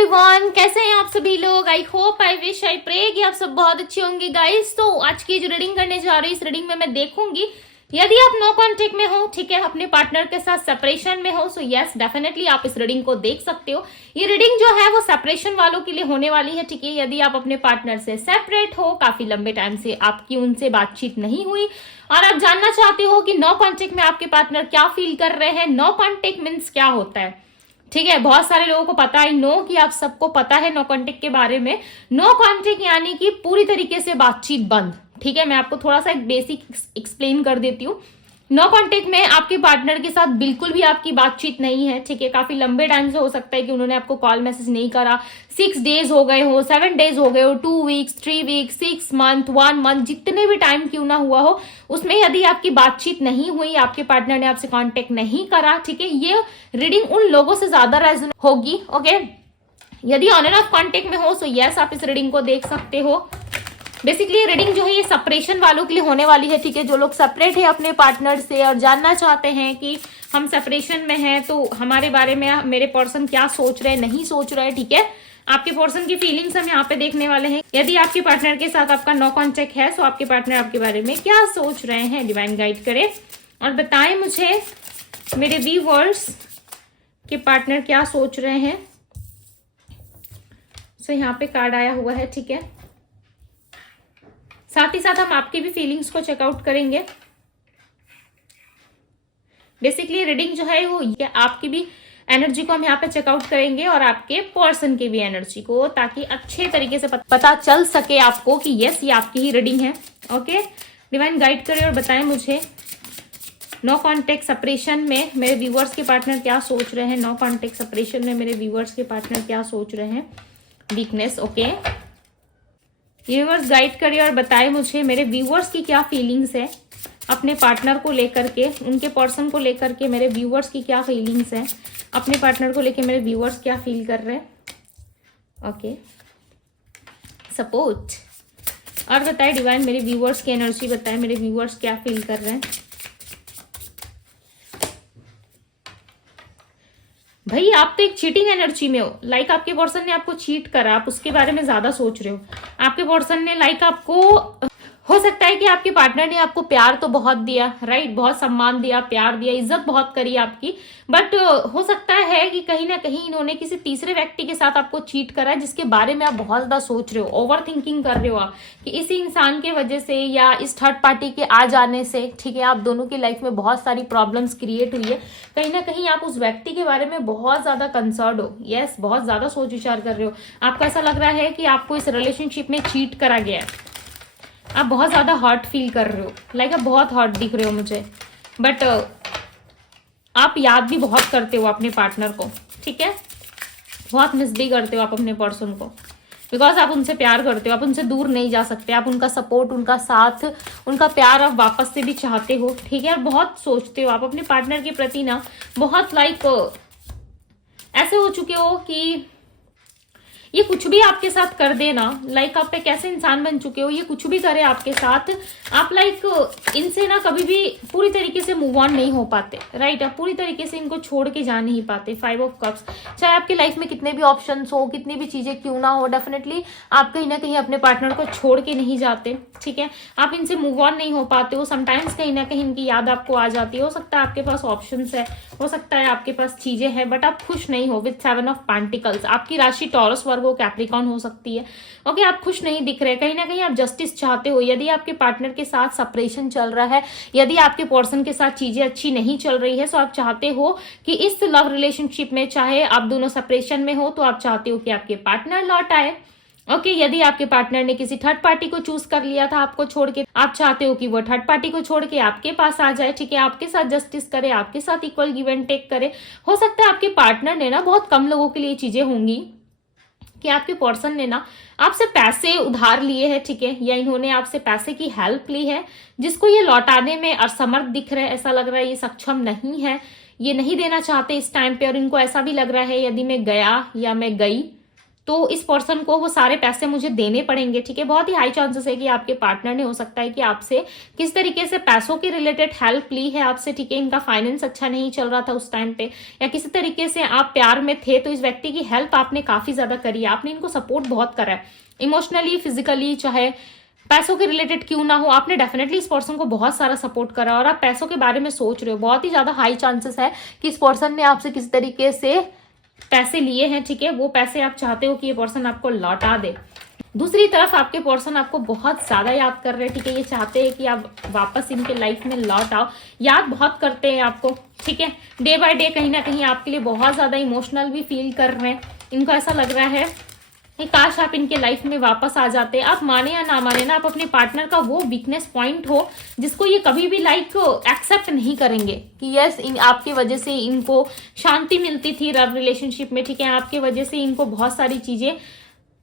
Everyone, कैसे हैं आप सभी लोग। I hope, I wish, I pray कि आप सब बहुत अच्छे होंगे गाइस। तो आज की जो रीडिंग करने जा रही हूँ, इस रीडिंग में मैं देखूंगी यदि आप नो कॉन्टेक्ट में हो, ठीक है, अपने पार्टनर के साथ सेपरेशन में हो, सो यस डेफिनेटली आप इस रीडिंग को देख सकते हो। ये रीडिंग जो है वो सेपरेशन वालों के लिए होने वाली है, ठीक है। यदि आप अपने पार्टनर से सेपरेट हो, काफी लंबे टाइम से आपकी उनसे बातचीत नहीं हुई और आप जानना चाहते हो कि नो कॉन्टेक्ट में आपके पार्टनर क्या फील कर रहे हैं। नो कॉन्टेक्ट मीन्स क्या होता है, ठीक है। बहुत सारे लोगों को पता है, नो कि आप सबको पता है नो कॉन्टेक्ट के बारे में। नो कॉन्टेक्ट यानी कि पूरी तरीके से बातचीत बंद, ठीक है। मैं आपको थोड़ा सा एक बेसिक एक्सप्लेन कर देती हूँ। नो कॉन्टेक्ट में आपके पार्टनर के साथ बिल्कुल भी आपकी बातचीत नहीं है, ठीक है। काफी लंबे टाइम से हो सकता है कि उन्होंने आपको कॉल मैसेज नहीं करा। 6 डेज हो गए हो, 7 डेज हो गए हो, 2 वीक्स, 3 वीक्स, 6 मंथ, 1 मंथ, जितने भी टाइम क्यों ना हुआ हो, उसमें यदि आपकी बातचीत नहीं हुई, आपके पार्टनर ने आपसे कांटेक्ट नहीं करा, ठीक है, ये रीडिंग उन लोगों से ज्यादा रेजोनेट होगी। ओके, यदि ऑन एंड ऑफ कांटेक्ट में हो सो यस आप इस रीडिंग को देख सकते हो। बेसिकली रीडिंग जो है ये सेपरेशन वालों के लिए होने वाली है, ठीक है। जो लोग सेपरेट है अपने पार्टनर से और जानना चाहते हैं कि हम सेपरेशन में हैं तो हमारे बारे में मेरे पर्सन क्या सोच रहे हैं, नहीं सोच रहे हैं, ठीक है। आपके पर्सन की फीलिंग्स हम यहाँ पे देखने वाले हैं। यदि आपके पार्टनर के साथ आपका नो कॉन्टेक्ट है तो आपके पार्टनर आपके बारे में क्या सोच रहे हैं, डिवाइन गाइड करे और बताएं मुझे मेरे व्यूअर्स के पार्टनर क्या सोच रहे हैं। सो यहाँ पे कार्ड आया हुआ है, ठीक है। साथ ही साथ हम आपकी भी फीलिंग्स को चेकआउट करेंगे। बेसिकली रीडिंग जो है वो आपकी भी एनर्जी को हम यहाँ पे चेकआउट करेंगे और आपके पर्सन की भी एनर्जी को, ताकि अच्छे तरीके से पता चल सके आपको कि यस ये आपकी ही रीडिंग है। ओके, डिवाइन गाइड करे और बताएं मुझे नो कॉन्टेक्ट सेपरेशन में मेरे व्यूअर्स के पार्टनर क्या सोच रहे हैं। नो कॉन्टेक्ट सेपरेशन में मेरे व्यूअर्स के पार्टनर क्या सोच रहे हैं। Weakness, okay. यूनिवर्स गाइड करिए और बताए मुझे मेरे व्यूअर्स की क्या फीलिंग्स है अपने पार्टनर को लेकर के, उनके पर्सन को लेकर के मेरे व्यूअर्स की क्या फीलिंग्स है, अपने पार्टनर को लेकर मेरे व्यूअर्स क्या फील कर रहे हैं। ओके, सपोर्ट और बताए डिवाइन मेरे व्यूअर्स की एनर्जी बताए, मेरे व्यूअर्स क्या फील कर रहे हैं। भाई आप तो एक चीटिंग एनर्जी में हो, लाइक आपके पर्सन ने आपको चीट करा, आप उसके बारे में ज्यादा सोच रहे हो। आपके पर्सन ने लाइक आपको, हो सकता है कि आपके पार्टनर ने आपको प्यार तो बहुत दिया, राइट, बहुत सम्मान दिया, प्यार दिया, इज्जत बहुत करी आपकी, बट हो सकता है कि कहीं ना कहीं इन्होंने किसी तीसरे व्यक्ति के साथ आपको चीट करा है, जिसके बारे में आप बहुत ज्यादा सोच रहे हो, ओवर थिंकिंग कर रहे हो आप कि इसी इंसान के वजह से या इस थर्ड पार्टी के आ जाने से, ठीक है, आप दोनों की लाइफ में बहुत सारी प्रॉब्लम्स क्रिएट हुई है। कहीं ना कहीं आप उस व्यक्ति के बारे में बहुत ज्यादा कंसर्न हो, यस, बहुत ज्यादा सोच विचार कर रहे हो। आपको ऐसा लग रहा है कि आपको इस रिलेशनशिप में चीट करा गया है, आप बहुत ज्यादा हर्ट फील कर रहे हो, लाइक आप बहुत हर्ट दिख रहे हो मुझे, बट आप याद भी बहुत करते हो अपने पार्टनर को, ठीक है, बहुत मिस भी करते हो आप अपने पर्सन को, बिकॉज आप उनसे प्यार करते हो, आप उनसे दूर नहीं जा सकते, आप उनका सपोर्ट, उनका साथ, उनका प्यार आप वापस से भी चाहते हो, ठीक है। बहुत सोचते हो आप अपने पार्टनर के प्रति ना, बहुत लाइक ऐसे हो चुके हो कि ये कुछ भी आपके साथ कर देना, लाइक आप एक ऐसे इंसान बन चुके हो, ये कुछ भी करे आपके साथ, आप लाइक इनसे ना कभी भी पूरी तरीके से मूव ऑन नहीं हो पाते, राइट। आप पूरी तरीके से इनको छोड़ के जा नहीं पाते। 5 ऑफ कप्स, चाहे आपकी लाइफ में कितने भी ऑप्शंस हो, कितनी भी चीजें क्यों ना हो, डेफिनेटली आप कहीं ना कहीं अपने पार्टनर को छोड़ के नहीं जाते, ठीक है। आप इनसे मूव ऑन नहीं हो पाते हो। समटाइम्स कहीं ना कहीं इनकी याद आपको आ जाती है। हो सकता है आपके पास ऑप्शंस है, हो सकता है आपके पास चीजें हैं, बट आप खुश नहीं हो। विद 7 ऑफ पेंटिकल्स, आपकी राशि टॉरस वर्गो कैप्रिकॉर्न हो सकती है। ओके, आप खुश नहीं दिख रहे, कहीं ना कहीं आप जस्टिस चाहते हो। यदि आपके पार्टनर के साथ सेपरेशन चल रहा है, यदि आपके पर्सन के साथ चीजें अच्छी नहीं चल रही है, तो आप चाहते हो कि इस लव रिलेशनशिप में, चाहे आप दोनों सेपरेशन में हो, तो आप चाहते हो कि आपके पार्टनर लौट आए। ओके, यदि आपके पार्टनर ने किसी थर्ड पार्टी को चूज कर लिया था आपको छोड़ के, आप चाहते हो कि वो थर्ड पार्टी को छोड़ के आपके पास आ जाए, ठीक है, आपके साथ जस्टिस करे, आपके साथ इक्वल गिव एंड टेक करे। हो सकता है आपके पार्टनर ने ना, बहुत कम लोगों के लिए चीजें होंगी कि आपके पर्सन ने ना आपसे पैसे उधार लिए हैं, ठीक है, या इन्होंने आपसे पैसे की हेल्प ली है, जिसको ये लौटाने में असमर्थ दिख रहे हैं। ऐसा लग रहा है ये सक्षम नहीं है, ये नहीं देना चाहते इस टाइम पे, और इनको ऐसा भी लग रहा है यदि मैं गया या मैं गई तो इस पर्सन को वो सारे पैसे मुझे देने पड़ेंगे, ठीक है। बहुत ही हाई चांसेस है कि आपके पार्टनर ने हो सकता है कि आपसे किस तरीके से पैसों के रिलेटेड हेल्प ली है आपसे, ठीक है। इनका फाइनेंस अच्छा नहीं चल रहा था उस टाइम पे, या किसी तरीके से आप प्यार में थे तो इस व्यक्ति की हेल्प आपने काफी ज्यादा करी है, आपने इनको सपोर्ट बहुत करा है इमोशनली, फिजिकली, चाहे पैसों के रिलेटेड क्यों ना हो, आपने डेफिनेटली इस पर्सन को बहुत सारा सपोर्ट करा और आप पैसों के बारे में सोच रहे हो। बहुत ही ज्यादा हाई चांसेस है कि इस पर्सन ने आपसे किसी तरीके से पैसे लिए हैं, ठीक है। वो पैसे आप चाहते हो कि ये पर्सन आपको लौटा दे। दूसरी तरफ आपके पर्सन आपको बहुत ज्यादा याद कर रहे हैं, ठीक है। ये चाहते हैं कि आप वापस इनके लाइफ में लौट आओ, याद बहुत करते हैं आपको, ठीक है। डे बाय डे कहीं ना कहीं आपके लिए बहुत ज्यादा इमोशनल भी फील कर रहे हैं। इनको ऐसा लग रहा है कि काश आप इनके लाइफ में वापस आ जाते। आप माने या ना माने ना, आप अपने पार्टनर का वो वीकनेस पॉइंट हो जिसको ये कभी भी एक्सेप्ट नहीं करेंगे कि यस आपकी वजह से इनको शांति मिलती थी लव रिलेशनशिप में, ठीक है। आपकी वजह से इनको बहुत सारी चीजें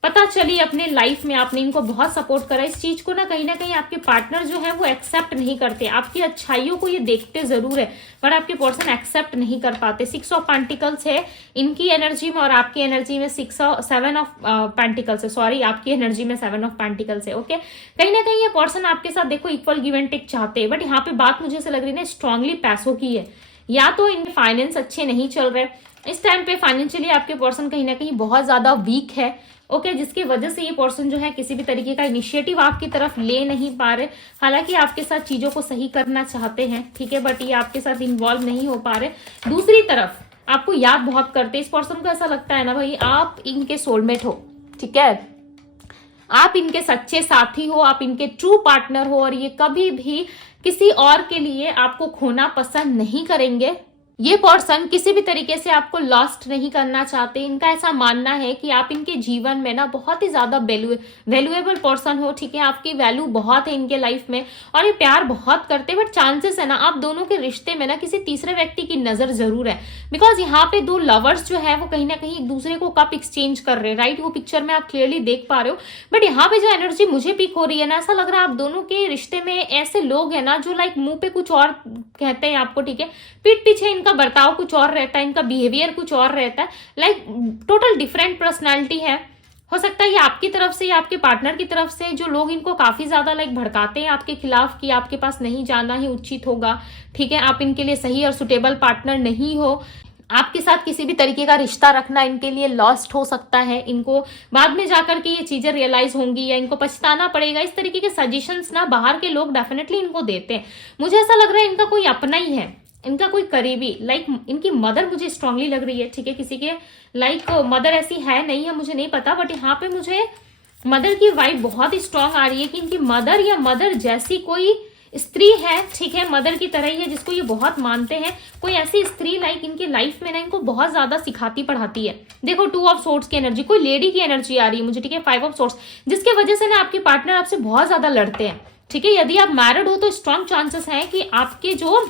पता चली अपने लाइफ में, आपने इनको बहुत सपोर्ट करा। इस चीज को ना कहीं आपके पार्टनर जो है वो एक्सेप्ट नहीं करते। आपकी अच्छाइयों को ये देखते जरूर है पर आपके पर्सन एक्सेप्ट नहीं कर पाते। 6 ऑफ पेंटिकल्स है इनकी एनर्जी में और आपकी एनर्जी में 7 ऑफ पेंटिकल्स है, सॉरी आपकी एनर्जी में 7 ऑफ पेंटिकल्स है, ओके। कहीं ना कहीं ये पर्सन आपके साथ देखो इक्वल गिव एंड टेक चाहते हैं, बट यहाँ पे बात मुझे ऐसे लग रही है ना स्ट्रांगली पैसों की है। या तो इनके फाइनेंस अच्छे नहीं चल रहे इस टाइम पे, फाइनेंशियली आपके पर्सन कहीं ना कहीं बहुत ज्यादा वीक है, ओके, जिसकी वजह से ये पर्सन जो है किसी भी तरीके का इनिशिएटिव आपकी तरफ ले नहीं पा रहे। हालांकि आपके साथ चीजों को सही करना चाहते हैं, ठीक है, बट ये आपके साथ इन्वॉल्व नहीं हो पा रहे। दूसरी तरफ आपको याद बहुत करते, इस पर्सन को ऐसा लगता है ना भाई आप इनके सोलमेट हो, ठीक है, आप इनके सच्चे साथी हो, आप इनके ट्रू पार्टनर हो और ये कभी भी किसी और के लिए आपको खोना पसंद नहीं करेंगे। ये पर्सन किसी भी तरीके से आपको लॉस्ट नहीं करना चाहते। इनका ऐसा मानना है कि आप इनके जीवन में ना बहुत ही ज्यादा वैल्यूएबल पर्सन हो, ठीक है, आपकी वैल्यू बहुत है इनके लाइफ में और ये प्यार बहुत करते हैं। बट चांसेस है ना आप दोनों के रिश्ते में ना किसी तीसरे व्यक्ति की नजर जरूर है, बिकॉज यहाँ पे दो लवर्स जो है वो कहीं ना कहीं एक दूसरे को कप एक्सचेंज कर रहे हैं, राइट। वो पिक्चर में आप क्लियरली देख पा रहे हो। बट यहाँ पे जो एनर्जी मुझे पिक हो रही है ना, ऐसा लग रहा है आप दोनों के रिश्ते में ऐसे लोग हैं ना जो लाइक मुंह पे कुछ और कहते हैं आपको, ठीक है, पीठ पीछे इनका बर्ताव कुछ और रहता है, इनका बिहेवियर कुछ और रहता है, लाइक टोटल डिफरेंट पर्सनालिटी है। हो सकता है ये आपकी तरफ से या आपके पार्टनर की तरफ से जो लोग इनको काफी ज्यादा लाइक भड़काते हैं आपके खिलाफ कि आपके पास नहीं जाना ही उचित होगा, ठीक है, आप इनके लिए सही और सुटेबल पार्टनर नहीं हो, आपके साथ किसी भी तरीके का रिश्ता रखना इनके लिए लॉस्ट हो सकता है। इनको बाद में जाकर के ये चीजें रियलाइज होंगी या इनको पछताना पड़ेगा। इस तरीके के सजेशंस ना बाहर के लोग डेफिनेटली इनको देते हैं। मुझे ऐसा लग रहा है इनका कोई अपना ही है, इनका कोई करीबी, लाइक इनकी मदर मुझे स्ट्रांगली लग रही है, ठीक है, किसी के लाइक मदर ऐसी है नहीं है मुझे नहीं पता, बट यहाँ पे मुझे मदर की वाइब बहुत ही स्ट्रांग आ रही है कि इनकी मदर या मदर जैसी कोई स्त्री है, ठीक है, मदर की तरह ही है जिसको ये बहुत मानते हैं। कोई ऐसी स्त्री लाइक इनकी लाइफ में ना इनको बहुत ज्यादा सिखाती पढ़ाती है। देखो 2 ऑफ सोर्ड्स की एनर्जी, कोई लेडी की एनर्जी आ रही है मुझे, ठीक है, 5 ऑफ सोर्ड्स, जिसके वजह से ना आपके पार्टनर आपसे बहुत ज्यादा लड़ते हैं, ठीक है। यदि आप मैरिड हो तो स्ट्रांग चांसेस है कि आपके जो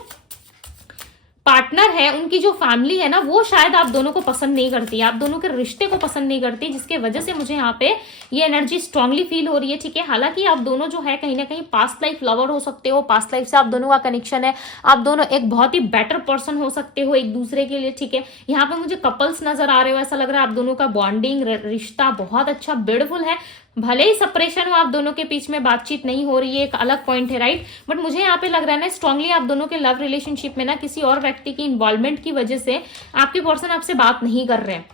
पार्टनर है उनकी जो फैमिली है ना वो शायद आप दोनों को पसंद नहीं करती, आप दोनों के रिश्ते को पसंद नहीं करती, जिसके वजह से मुझे यहाँ पे ये एनर्जी स्ट्रांगली फील हो रही है, ठीक है। हालांकि आप दोनों जो है कहीं ना कहीं पास्ट लाइफ लवर हो सकते हो, पास्ट लाइफ से आप दोनों का कनेक्शन है, आप दोनों एक बहुत ही बेटर पर्सन हो सकते हो एक दूसरे के लिए, ठीक है। यहाँ पे मुझे कपल्स नजर आ रहे हो, ऐसा लग रहा है आप दोनों का बॉन्डिंग रिश्ता बहुत अच्छा ब्यूटीफुल है। भले ही सेपरेशन हो, आप दोनों के बीच में बातचीत नहीं हो रही है, एक अलग पॉइंट है, राइट, बट मुझे यहाँ पे लग रहा है ना स्ट्रांगली आप दोनों के लव रिलेशनशिप में ना किसी और व्यक्ति की इन्वॉल्वमेंट की वजह से आपके पर्सन आपसे बात नहीं कर रहे हैं,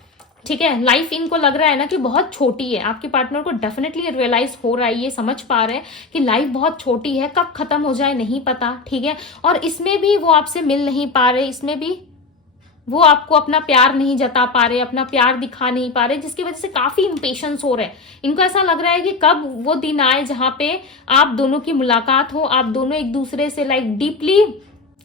ठीक है। लाइफ इनको लग रहा है ना कि बहुत छोटी है, आपके पार्टनर को डेफिनेटली रियलाइज हो रहा है, ये समझ पा रहे हैं कि लाइफ बहुत छोटी है, कब खत्म हो जाए नहीं पता, ठीक है। और इसमें भी वो आपसे मिल नहीं पा रहे, इसमें भी वो आपको अपना प्यार नहीं जता पा रहे, अपना प्यार दिखा नहीं पा रहे, जिसकी वजह से काफी इंपेशेंस हो रहे हैं। इनको ऐसा लग रहा है कि कब वो दिन आए जहां पे आप दोनों की मुलाकात हो, आप दोनों एक दूसरे से लाइक डीपली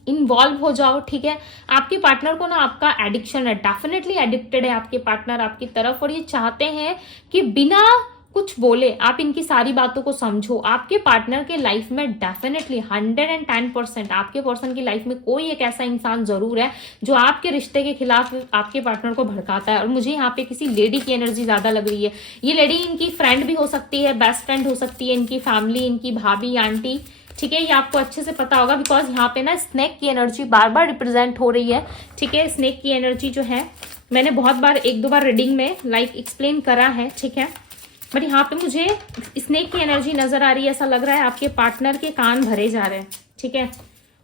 इन्वॉल्व हो जाओ, ठीक है। आपके पार्टनर को ना आपका एडिक्शन है, डेफिनेटली एडिक्टेड है आपके पार्टनर आपकी तरफ, और ये चाहते हैं कि बिना कुछ बोले आप इनकी सारी बातों को समझो। आपके पार्टनर के लाइफ में डेफिनेटली 110% आपके पर्सन की लाइफ में कोई एक ऐसा इंसान जरूर है जो आपके रिश्ते के खिलाफ आपके पार्टनर को भड़काता है। और मुझे यहाँ पे किसी लेडी की एनर्जी ज्यादा लग रही है। ये लेडी इनकी फ्रेंड भी हो सकती है, बेस्ट फ्रेंड हो सकती है, इनकी फैमिली, इनकी भाभी, आंटी, ठीक है, ये आपको अच्छे से पता होगा बिकॉज यहाँ पे ना स्नेक की एनर्जी बार बार रिप्रेजेंट हो रही है, ठीक है। स्नेक की एनर्जी जो है मैंने बहुत बार, एक दो बार रीडिंग में लाइक एक्सप्लेन करा है, ठीक है। बट यहाँ पे मुझे स्नेक की एनर्जी नजर आ रही है। ऐसा लग रहा है आपके पार्टनर के कान भरे जा रहे हैं, ठीक है।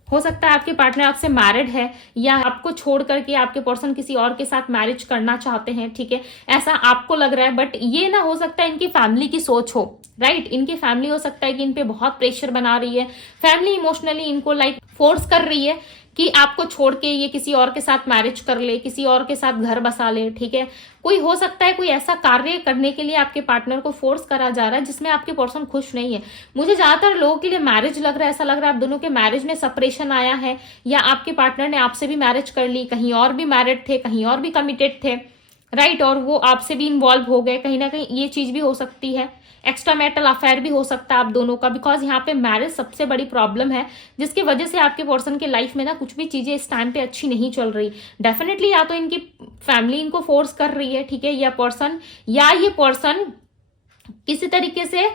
हो सकता है आपके पार्टनर आपसे मैरिड है या आपको छोड़ करके आपके पर्सन किसी और के साथ मैरिज करना चाहते हैं, ठीक है, ऐसा आपको लग रहा है। बट ये ना हो सकता है इनकी फैमिली की सोच हो, राइट। इनकी फैमिली हो सकता है कि इन पे बहुत प्रेशर बना रही है, फैमिली इमोशनली इनको लाइक फोर्स कर रही है कि आपको छोड़ के ये किसी और के साथ मैरिज कर ले, किसी और के साथ घर बसा ले, ठीक है। कोई हो सकता है कोई ऐसा कार्य करने के लिए आपके पार्टनर को फोर्स करा जा रहा है जिसमें आपके पर्सन खुश नहीं है। मुझे ज्यादातर लोगों के लिए मैरिज लग रहा है, ऐसा लग रहा है आप दोनों के मैरिज में सेपरेशन आया है, या आपके पार्टनर ने आपसे भी मैरिज कर ली, कहीं और भी मैरिड थे, कहीं और भी कमिटेड थे, राइट, और वो आपसे भी इन्वॉल्व हो गए। कहीं ना कहीं ये चीज भी हो सकती है, एक्स्ट्रा मैरिटल अफेयर भी हो सकता है आप दोनों का, बिकॉज यहाँ पे मैरिज सबसे बड़ी प्रॉब्लम है जिसकी वजह से आपके पर्सन के लाइफ में ना कुछ भी चीजें इस टाइम पे अच्छी नहीं चल रही। डेफिनेटली या तो इनकी फैमिली इनको फोर्स कर रही है, ठीक है, या ये पर्सन किसी तरीके से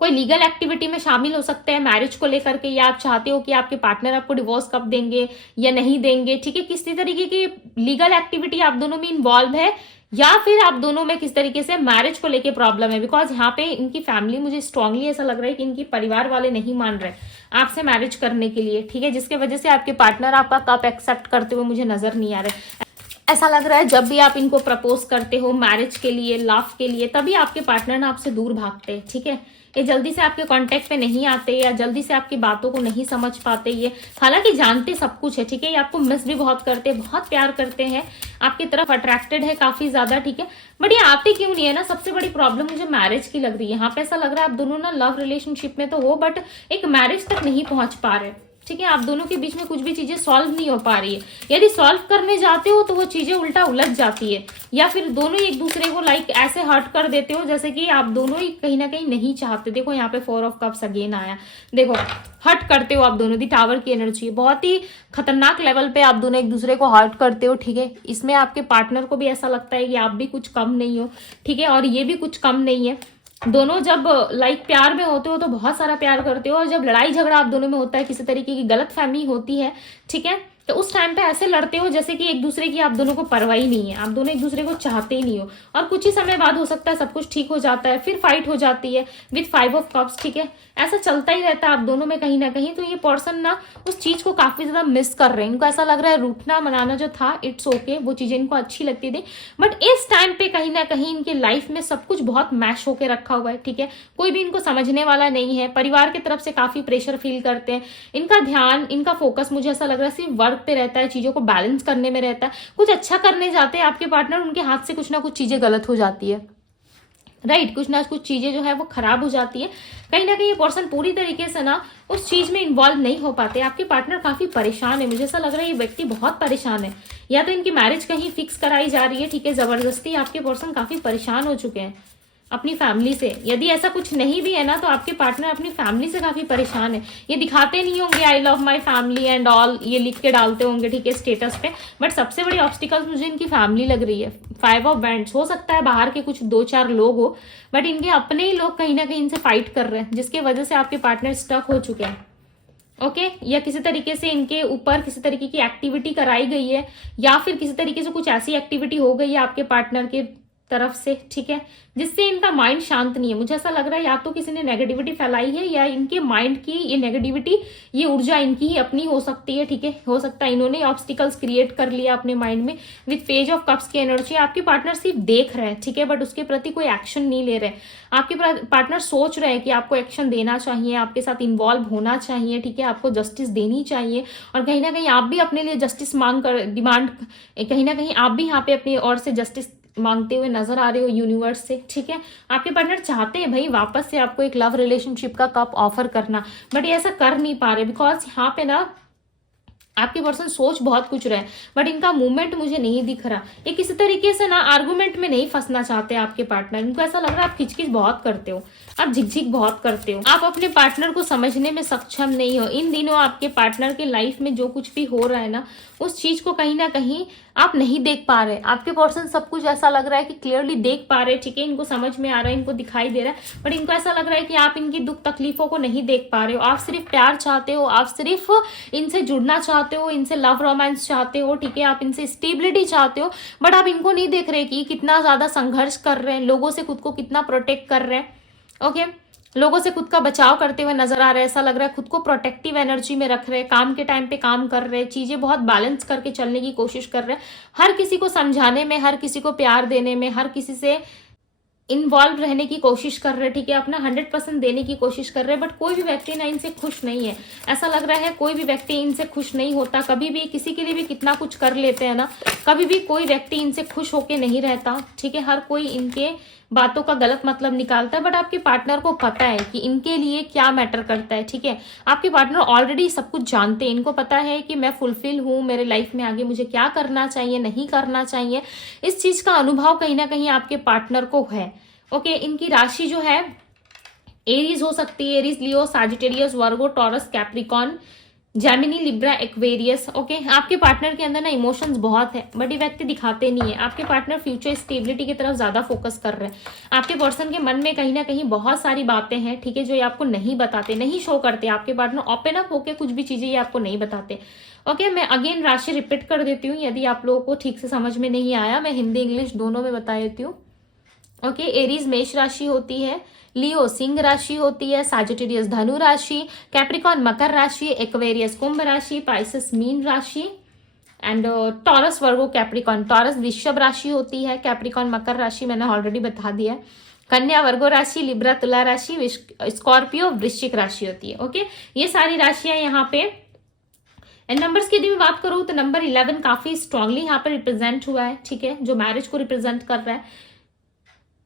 कोई लीगल एक्टिविटी में शामिल हो सकते हैं मैरिज को लेकर के, या आप चाहते हो कि आपके पार्टनर आपको डिवोर्स कब देंगे या नहीं देंगे, ठीक है, किसी तरीके की लीगल एक्टिविटी आप दोनों में इन्वॉल्व है, या फिर आप दोनों में किस तरीके से मैरिज को लेके प्रॉब्लम है। बिकॉज यहाँ पे इनकी फैमिली, मुझे स्ट्रांगली ऐसा लग रहा है कि इनकी परिवार वाले नहीं मान रहे आपसे मैरिज करने के लिए, ठीक है, जिसके वजह से आपके पार्टनर आपका कप एक्सेप्ट करते हुए मुझे नजर नहीं आ रहे। ऐसा लग रहा है जब भी आप इनको प्रपोज करते हो मैरिज के लिए, लव के लिए, तभी आपके पार्टनर ना आपसे दूर भागते हैं, ठीक है। ये जल्दी से आपके कांटेक्ट पे नहीं आते या जल्दी से आपकी बातों को नहीं समझ पाते। ये हालांकि जानते सब कुछ है, ठीक है, ये आपको मिस भी बहुत करते हैं, बहुत प्यार करते हैं, आपकी तरफ अट्रैक्टेड है काफी ज्यादा, ठीक है। बट ये आते क्यों नहीं है ना, सबसे बड़ी प्रॉब्लम मुझे मैरिज की लग रही है। यहाँ पे ऐसा लग रहा है आप दोनों ना लव रिलेशनशिप में तो हो, बट एक मैरिज तक नहीं पहुंच पा रहे, ठीक है। आप दोनों के बीच में कुछ भी चीजें सॉल्व नहीं हो पा रही है। यदि सॉल्व करने जाते हो तो वो चीजें उल्टा उलझ जाती है, या फिर दोनों ही एक दूसरे को लाइक ऐसे हर्ट कर देते हो जैसे कि आप दोनों ही कहीं ना कहीं नहीं चाहते। देखो यहाँ पे 4 ऑफ कप्स अगेन आया, देखो हर्ट करते हो आप दोनों। दी टावर की एनर्जी बहुत ही खतरनाक लेवल पे आप दोनों एक दूसरे को हर्ट करते हो, ठीक है। इसमें आपके पार्टनर को भी ऐसा लगता है कि आप भी कुछ कम नहीं हो, ठीक है, और ये भी कुछ कम नहीं है। दोनों जब लाइक प्यार में होते हो तो बहुत सारा प्यार करते हो, और जब लड़ाई झगड़ा आप दोनों में होता है, किसी तरीके की गलत फहमी होती है, ठीक है, तो उस टाइम पे ऐसे लड़ते हो जैसे कि एक दूसरे की आप दोनों को परवाह ही नहीं है, आप दोनों एक दूसरे को चाहते ही नहीं हो। और कुछ ही समय बाद हो सकता है सब कुछ ठीक हो जाता है, फिर फाइट हो जाती है विथ 5 ऑफ कप्स, ठीक है। ऐसा चलता ही रहता है आप दोनों में कहीं ना कहीं। तो ये पर्सन ना उस चीज को काफी ज्यादा मिस कर रहे हैं। इनको ऐसा लग रहा है रूठना मनाना जो था इट्स ओके, वो चीजें इनको अच्छी लगती थी, बट इस टाइम पे कहीं ना कहीं इनके लाइफ में सब कुछ बहुत मैश होके रखा हुआ है, ठीक है। कोई भी इनको समझने वाला नहीं है, परिवार की तरफ से काफी प्रेशर फील करते हैं। इनका ध्यान, इनका फोकस मुझे ऐसा लग रहा है सिर्फ वर्क पे रहता है, चीजों को बैलेंस करने में रहता है। कुछ अच्छा करने जाते हैं आपके पार्टनर, उनके हाथ से कुछ ना कुछ चीजें गलत हो जाती है, राइट, कुछ ना कुछ चीजें जो है वो खराब हो जाती है। कहीं ना कहीं ये पर्सन पूरी तरीके से ना उस चीज में इन्वॉल्व नहीं हो पाते। आपके पार्टनर काफी परेशान है, मुझे ऐसा लग रहा है ये व्यक्ति बहुत परेशान है, या तो इनकी मैरिज कहीं फिक्स कराई जा रही है, ठीक है, जबरदस्ती। आपके पर्सन काफी परेशान हो चुके हैं अपनी फैमिली से। यदि ऐसा कुछ नहीं भी है ना, तो आपके पार्टनर अपनी फैमिली से काफी परेशान है। ये दिखाते नहीं होंगे I love my family and all, ये लिख के डालते होंगे, ठीक है, स्टेटस पे, बट सबसे बड़ी ऑब्स्टिकल मुझे इनकी फैमिली लग रही है। 5 ऑफ वैंड्स, हो सकता है बाहर के कुछ 2-4 लोग हो, बट इनके अपने ही लोग कहीं ना कहीं इनसे फाइट कर रहे हैं, जिसकी वजह से आपके पार्टनर स्टक हो चुके हैं, ओके। या किसी तरीके से इनके ऊपर किसी तरीके की एक्टिविटी कराई गई है, या फिर किसी तरीके से कुछ ऐसी एक्टिविटी हो गई है आपके पार्टनर के तरफ से, ठीक है, जिससे इनका माइंड शांत नहीं है। मुझे ऐसा लग रहा है या तो किसी ने नेगेटिविटी फैलाई है, या इनके माइंड की ये नेगेटिविटी, ये ऊर्जा इनकी ही अपनी हो सकती है, ठीक है। हो सकता है इन्होंने ऑब्स्टिकल्स क्रिएट कर लिया अपने माइंड में विथ पेज ऑफ कप्स की एनर्जी। आपके पार्टनर सिर्फ देख रहे हैं, ठीक है, बट उसके प्रति कोई एक्शन नहीं ले रहे। आपके पार्टनर सोच रहे हैं कि आपको एक्शन देना चाहिए, आपके साथ इन्वॉल्व होना चाहिए, ठीक है, आपको जस्टिस देनी चाहिए, और कहीं ना कहीं आप भी अपने लिए जस्टिस मांग कर, डिमांड, कहीं ना कहीं आप भी यहाँ पे अपनी ओर से जस्टिस मांगते हुए नजर आ रहे हो यूनिवर्स से, ठीक है। आपके पार्टनर चाहते हैं भाई वापस से आपको एक लव रिलेशनशिप का कप ऑफर करना, बट ये ऐसा कर नहीं पा रहे, बिकॉज यहाँ पे ना आपके पर्सन सोच बहुत कुछ रहे, बट इनका मूवमेंट मुझे नहीं दिख रहा। ये किसी तरीके से ना आर्गुमेंट में नहीं फंसना चाहते आपके पार्टनर। इनको ऐसा लग रहा है आप खिचखिच बहुत करते हो, आप झिकझिक बहुत करते हो, आप अपने पार्टनर को समझने में सक्षम नहीं हो। इन दिनों आपके पार्टनर के लाइफ में जो कुछ भी हो रहा है ना, उस चीज को कहीं ना कहीं आप नहीं देख पा रहे। आपके पर्सन सब कुछ ऐसा लग रहा है कि क्लियरली देख पा रहे, ठीक है, इनको समझ में आ रहा है, इनको दिखाई दे रहा है, बट इनको ऐसा लग रहा है कि आप इनकी दुख तकलीफों को नहीं देख पा रहे हो। आप सिर्फ प्यार चाहते हो, आप सिर्फ इनसे जुड़ना चाहते हो, इनसे लव रोमांस चाहते हो, ठीक है, आप इनसे स्टेबिलिटी चाहते हो, बट आप इनको नहीं देख रहे कि कितना ज्यादा संघर्ष कर रहे हैं, लोगों से खुद को कितना प्रोटेक्ट कर रहे हैं। ओके, लोगों से खुद का बचाव करते हुए नजर आ रहे हैं। ऐसा लग रहा है खुद को प्रोटेक्टिव एनर्जी में रख रहे हैं, काम के टाइम पे काम कर रहे हैं, चीजें बहुत बैलेंस करके चलने की कोशिश कर रहे हैं, हर किसी को समझाने में, हर किसी को प्यार देने में, हर किसी से इन्वॉल्व रहने की कोशिश कर रहे हैं, ठीक है, अपना 100% देने की कोशिश कर रहे हैं, बट कोई भी व्यक्ति ना इनसे खुश नहीं है। ऐसा लग रहा है कोई भी व्यक्ति इनसे खुश नहीं होता। कभी भी किसी के लिए भी कितना कुछ कर लेते हैं ना, कभी भी कोई व्यक्ति इनसे खुश होके नहीं रहता, ठीक है, हर कोई इनके बातों का गलत मतलब निकालता है, बट आपके पार्टनर को पता है कि इनके लिए क्या मैटर करता है, ठीक है। आपके पार्टनर ऑलरेडी सब कुछ जानते हैं, इनको पता है कि मैं फुलफिल हूं, मेरे लाइफ में आगे मुझे क्या करना चाहिए, नहीं करना चाहिए, इस चीज का अनुभव कहीं ना कहीं आपके पार्टनर को है। ओके, इनकी राशि जो है एरीज हो सकती है, Aries, Leo, Sagittarius, Virgo, Taurus, Capricorn, Gemini, Libra, Aquarius. Okay, आपके पार्टनर के अंदर ना इमोशंस बहुत है, बट ये व्यक्ति दिखाते नहीं है। आपके पार्टनर फ्यूचर स्टेबिलिटी की तरफ ज्यादा फोकस कर रहे हैं। आपके पर्सन के मन में कहीं ना कहीं बहुत सारी बातें हैं, ठीक है, जो ये आपको नहीं बताते, नहीं शो करते। आपके पार्टनर ओपन अप होके कुछ भी चीजें ये आपको नहीं बताते। ओके, मैं अगेन राशि रिपीट कर देती हूँ, यदि आप लोगों को ठीक से समझ में नहीं आया, मैं हिंदी इंग्लिश दोनों में बता देती हूँ। ओके, एरीज मेष राशि होती है, लियो सिंह राशि होती है, सैजिटेरियस धनु राशि, कैप्रिकॉन मकर राशि, एक्वेरियस कुंभ राशि, पाइसेस मीन राशि, and Taurus Virgo Capricorn. Taurus वृषभ राशि होती है, कैप्रिकॉन मकर राशि मैंने ऑलरेडी बता दिया है, कन्या वर्गो राशि, लिब्रा तुला राशि, स्कॉर्पियो वृश्चिक राशि होती है। ओके, ये सारी राशियां यहाँ पे। एंड नंबर्स की यदि मैं बात करूं तो नंबर 11 काफी स्ट्रांगली यहाँ पे रिप्रेजेंट हुआ है, ठीक है, जो मैरिज को रिप्रेजेंट कर रहा है,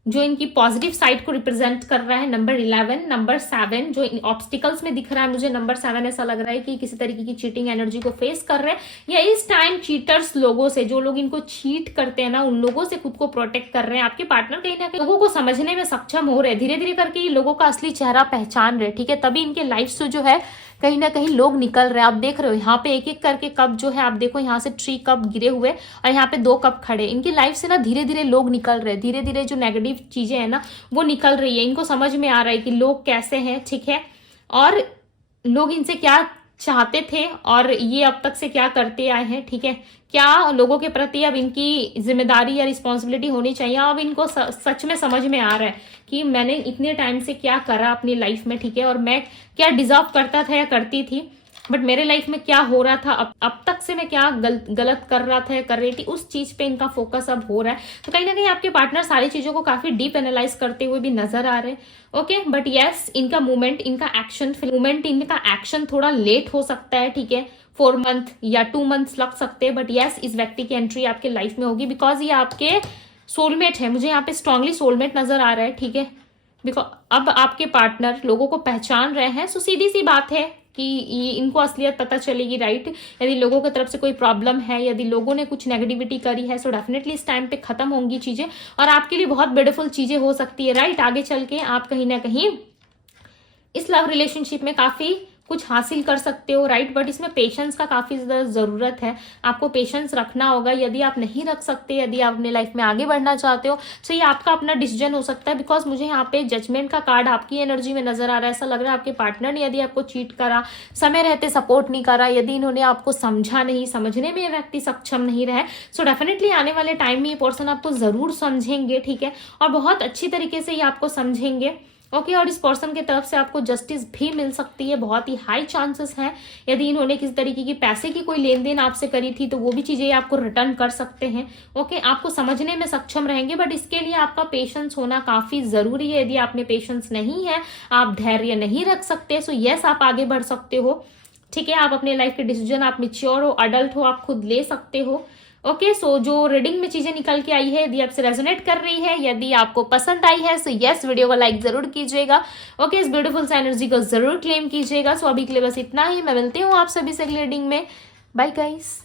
जो इनकी पॉजिटिव साइड को रिप्रेजेंट कर रहा है। नंबर 11, नंबर 7 जो ऑब्स्टिकल्स में दिख रहा है मुझे, नंबर 7 ऐसा लग रहा है कि किसी तरीके की चीटिंग एनर्जी को फेस कर रहे हैं, या इस टाइम चीटर्स लोगों से, जो लोग इनको चीट करते हैं ना, उन लोगों से खुद को प्रोटेक्ट कर रहे हैं। आपके पार्टनर कहीं ना कहीं लोगों को समझने में सक्षम हो रहे हैं, धीरे धीरे करके ये लोगों का असली चेहरा पहचान रहे, ठीक है, तभी इनके लाइफ से जो है कहीं ना कहीं लोग निकल रहे हैं। आप देख रहे हो यहाँ पे एक एक करके कप जो है, आप देखो यहाँ से 3 कप गिरे हुए और यहाँ पे 2 कप खड़े। इनकी लाइफ से ना धीरे धीरे लोग निकल रहे हैं, धीरे धीरे जो नेगेटिव चीजें हैं ना वो निकल रही है। इनको समझ में आ रहा है कि लोग कैसे हैं, ठीक है, और लोग इनसे क्या चाहते थे और ये अब तक से क्या करते आए हैं, ठीक है, क्या लोगों के प्रति अब इनकी जिम्मेदारी या रिस्पॉन्सिबिलिटी होनी चाहिए। अब इनको सच में समझ में आ रहा है कि मैंने इतने टाइम से क्या करा अपनी लाइफ में, ठीक है, और मैं क्या डिजर्व करता था या करती थी, बट मेरे लाइफ में क्या हो रहा था, अब तक से मैं क्या गलत कर रहा था या कर रही थी, उस चीज पे इनका फोकस अब हो रहा है। तो कहीं ना कहीं आपके पार्टनर सारी चीजों को काफी डीप एनालाइज करते हुए भी नजर आ रहे हैं। ओके, बट यस, इनका मूवमेंट, इनका एक्शन थोड़ा लेट हो सकता है, ठीक है, 4 मंथ या 2 मंथ्स लग सकते हैं, बट यस, इस व्यक्ति की एंट्री आपके लाइफ में होगी, बिकॉज ये आपके सोलमेट है। मुझे यहाँ पे स्ट्रांगली सोलमेट नजर आ रहा है, ठीक है, बिकॉज अब आपके पार्टनर लोगों को पहचान रहे हैं। सो सीधी सी बात है कि ये इनको असलियत पता चलेगी, राइट। यदि लोगों की तरफ से कोई प्रॉब्लम है, यदि लोगों ने कुछ नेगेटिविटी करी है, सो डेफिनेटली इस टाइम पे खत्म होंगी चीजें और आपके लिए बहुत ब्यूटीफुल चीजें हो सकती है, राइट। आगे चल के आप कहीं ना कहीं इस लव रिलेशनशिप में काफी कुछ हासिल कर सकते हो, राइट, बट इसमें पेशेंस का काफी ज्यादा जरूरत है। आपको पेशेंस रखना होगा। यदि आप नहीं रख सकते, यदि आप अपने लाइफ में आगे बढ़ना चाहते हो, तो ये आपका अपना डिसीजन हो सकता है, बिकॉज मुझे यहाँ पे जजमेंट का कार्ड आपकी एनर्जी में नजर आ रहा है। ऐसा लग रहा है आपके पार्टनर ने यदि आपको चीट करा, समय रहते सपोर्ट नहीं करा, यदि इन्होंने आपको समझा नहीं, समझने में व्यक्ति सक्षम नहीं रहे, सो डेफिनेटली आने वाले टाइम में ये पर्सन आपको जरूर समझेंगे, ठीक है, और बहुत अच्छी तरीके से ये आपको समझेंगे। ओके, और इस पर्सन की तरफ से आपको जस्टिस भी मिल सकती है, बहुत ही हाई चांसेस हैं। यदि इन्होंने किसी तरीके की पैसे की कोई लेन देन आपसे करी थी तो वो भी चीजें आपको रिटर्न कर सकते हैं। ओके, आपको समझने में सक्षम रहेंगे, बट इसके लिए आपका पेशेंस होना काफी जरूरी है। यदि आप में पेशेंस नहीं है, आप धैर्य नहीं रख सकते, सो यस, आप आगे बढ़ सकते हो, ठीक है, आप अपने लाइफ के डिसीजन, आप मेच्योर हो, अडल्ट हो, आप खुद ले सकते हो। ओके, सो जो रीडिंग में चीजें निकल के आई है, यदि आपसे रेजोनेट कर रही है, यदि आपको पसंद आई है, सो यस, वीडियो को लाइक जरूर कीजिएगा। ओके, इस ब्यूटीफुल सा एनर्जी को जरूर क्लेम कीजिएगा। सो अभी के लिए बस इतना ही, मैं मिलती हूँ आप सभी से रीडिंग में। Bye guys.